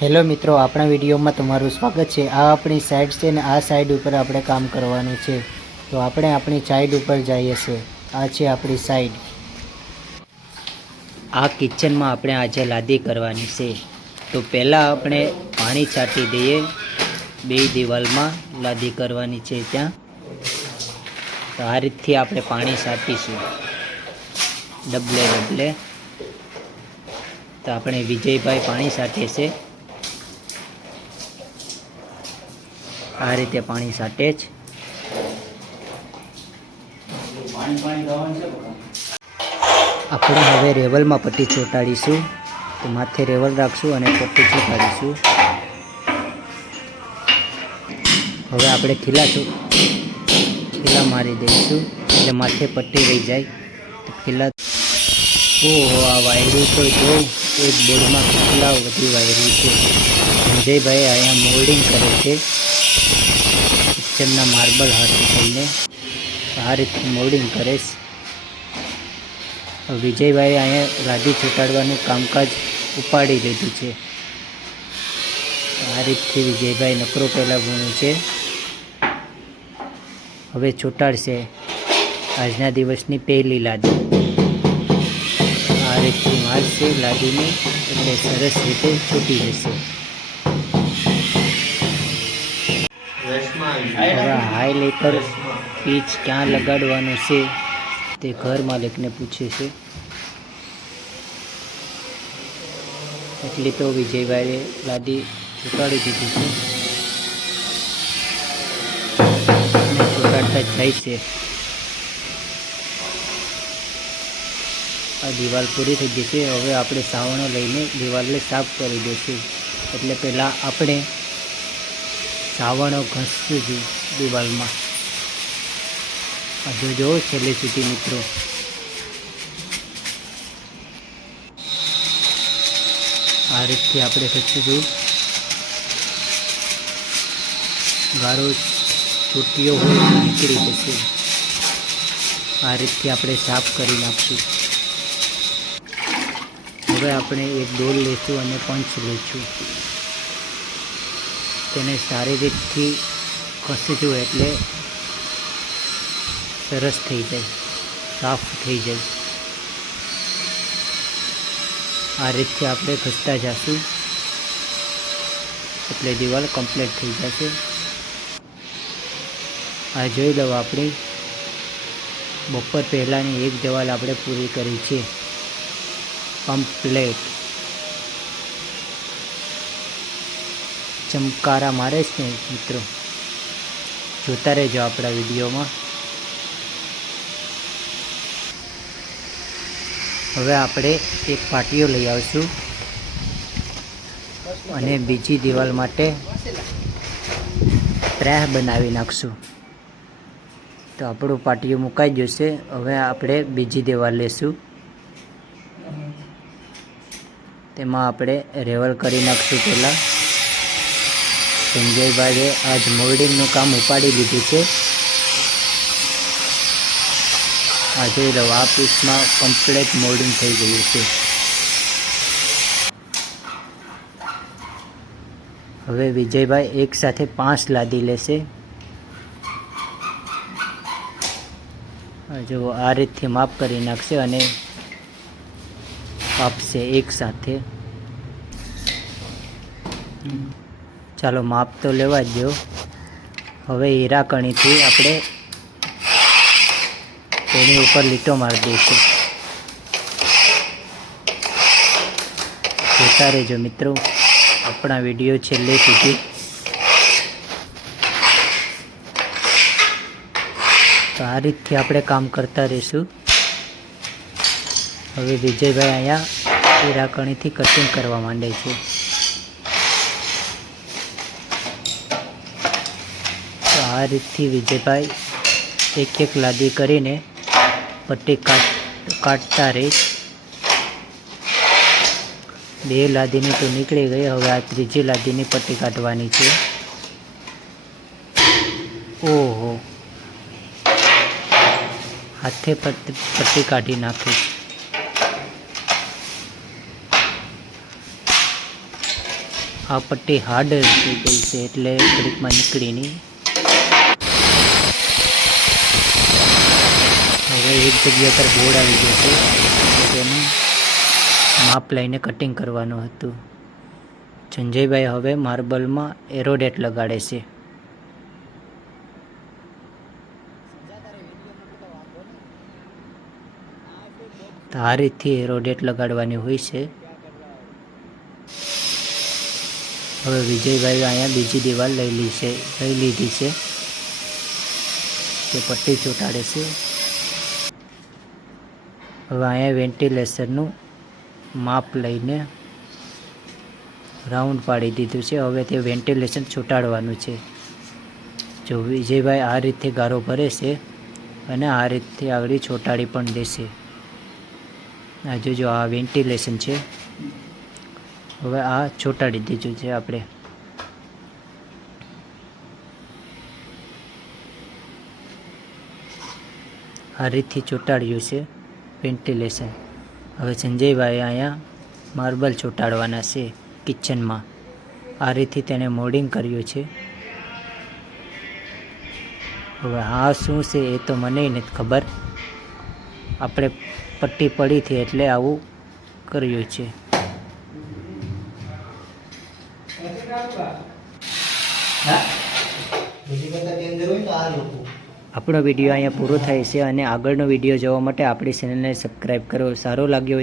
Hello મિત્રો, આપણા વિડીયોમાં તમારું સ્વાગત છે. આ આપણી સાઈડ છે ને આ સાઈડ ઉપર આપણે કામ કરવાનું છે. તો આપણે આપણી સાઈડ ઉપર જઈએ છીએ આ છે આપણી સાઈડ. આ કિચનમાં આપણે આજે લાદી કરવાની છે. તો પહેલાં આપણે પાણી છાંટી દઈએ. બે દિવાલમાં લાદી કરવાની છે ત્યાં. તો આ રીતથી આપણે પાણી છાંટીશું. ડબલે ડબલે. તો આપણે વિજયભાઈ પાણી છાંટીએ છે. આ રીતે પાણી સાટે જ. આપણે હવે રેવલમાં પટ્ટી ચોંટાડીશું, તો માથે રેવલ રાખશું અને પટ્ટી ચોંટાડીશું. હવે આપણે ખીલા ખીલા મારી દઈશું, એટલે માથે પટ્ટી રહી જાય. તો ખીલા ઓહો, આ વાયરું તો જો એક બોર્ડમાં કેટલા બધી વાયરું છે. સંજયભાઈ અહીંયા મોલ્ડિંગ કરે છે. કિચનના માર્બલ થઈને આ રીતે મોલ્ડિંગ કરે છે. વિજયભાઈ અહીંયા લાદી છૂટાડવાનું કામકાજ ઉપાડી લીધું છે. આ રીતથી વિજયભાઈ નકરો પહેલાં ગુણ્યું છે. હવે છૂટાડશે આજના દિવસની પહેલી લાદી. આ રીતથી મારશે, લાદીને એટલે સરસ રીતે છૂટી જશે. હવે હાઈલાઇટર પીચ ક્યાં લગાડવાનું છે તે ઘર માલિકને પૂછે છે. એટલી તો વિજયભાઈએ લાદી છૂટાડી દીધી છે. અને જાય છે. આ દિવાલ પૂરી થઈ ગઈ છે. હવે આપણે સાવણો લઈને દિવાલને સાફ કરી દઈશું. એટલે પહેલાં આપણે સાવણો છું દિવાલમાં. હજુ જોજો છેલ્લે સુધી મિત્રો. આ રીતથી આપણે ઘસીશું. ગારો છૂટીઓ હોય નીકળી જશે. આ રીતથી આપણે સાફ કરી નાખશું. હવે આપણે એક ડોલ લઈશું અને પંચ લઈશું તેને સારી રીતથી ઘસીશું એટલે સરસ થઈ જાય, સાફ થઈ જાય. આ રીતથી આપણે ઘસતા જશું. એટલે દિવાલ કમ્પ્લીટ થઈ જશે. આ જોઈ લઉં આપણી, બપોર પહેલાંની એક દિવાલ આપણે પૂરી કરી છે. કમ્પ્લેટ ચમકારા મારે છે, મિત્રો. જોતા રહેજો આપણા વિડીયોમાં. હવે આપણે એક પાટીઓ લઈ આવશું અને બીજી દિવાલ માટે ત્રેહ બનાવી નાખશું. તો આપણું પાટીઓ મુકાઈ જશે. હવે આપણે બીજી દિવાલ લેશું. તેમાં આપણે રેવલ કરી નાખશું પહેલાં. સંજયભાઈએ આજ મોલ્ડિંગનું કામ ઉપાડી લીધું છે. આજે રવા પીસમાં કમ્પ્લેટ મોલ્ડિંગ થઈ ગયું છે. હવે વિજયભાઈ એક સાથે પાંચ લાદી લેશે. જો આ રીતથી માપ કરી નાખશે અને આપશે એક સાથે. ચાલો માપ તો લેવા જ દો. હવે હીરાકણીથી આપણે તેની ઉપર લીટો મારી દઈશું. જોતા રહેજો મિત્રો, આપણા વીડિયો છેલ્લે સુધી. તો આ રીતથી આપણે કામ કરતા રહીશું. હવે વિજયભાઈ અહીંયા હીરાકણીથી કટિંગ કરવા માંડે છે તો આ રીતથી વિજયભાઈ એક એક લાદી કરીને પટ્ટી કાટ, કાટતા રહીશ બે લાદીની તો નીકળી ગઈ, હવે આ ત્રીજી લાદીની પટ્ટી કાઢવાની છે. ઓહો. હાથે પટ્ટી કાઢી નાખી. આ પટ્ટી હાર્ડ થઈ ગઈ છે, એટલે ઘડીકમાં નીકળી નહીં. એક જગ્યા પર બોર્ડ આવી ગયો છે. તેનું માપ લઈને કટિંગ કરવાનું હતું. સંજયભાઈ હવે માર્બલમાં એરોડેટ લગાડે છે. તો આ રીતથી એરોડેટ લગાડવાની હોય છે. હવે વિજયભાઈ અહીંયા બીજી દિવાલ લઈ લી છે, લઈ લીધી છે. તે પટ્ટી ચોંટાડે છે. હવે અહીંયા વેન્ટિલેશનનું માપ લઈને રાઉન્ડ પાડી દીધું છે. હવે તે વેન્ટિલેશન છૂટાડવાનું છે. જો વિજયભાઈ આ રીતે ગારો ભરે છે અને આ રીતથી આગળ છોટાડી પણ દેશે. આ જોજો આ વેન્ટિલેશન છે, હવે આ ચોંટાડી દીધું છે આપણે. આ રીતથી ચોંટાડ્યું છે. વેન્ટિલેશન હવે સંજયભાઈ અહીંયા માર્બલ ચોંટાડવાના છે કિચનમાં. આ રીતે તેને મોડિંગ કર્યું છે. હવે આ શું છે એ તો મને નથી ખબર. આપણે પટ્ટી પડી હતી એટલે આવું કર્યું છે. આપણો વીડિયો અહીંયા પૂરો થાય છે અને આગળનો વીડિયો જોવા માટે આપણી ચેનલને સબસ્ક્રાઈબ કરો. સારો લાગ્યો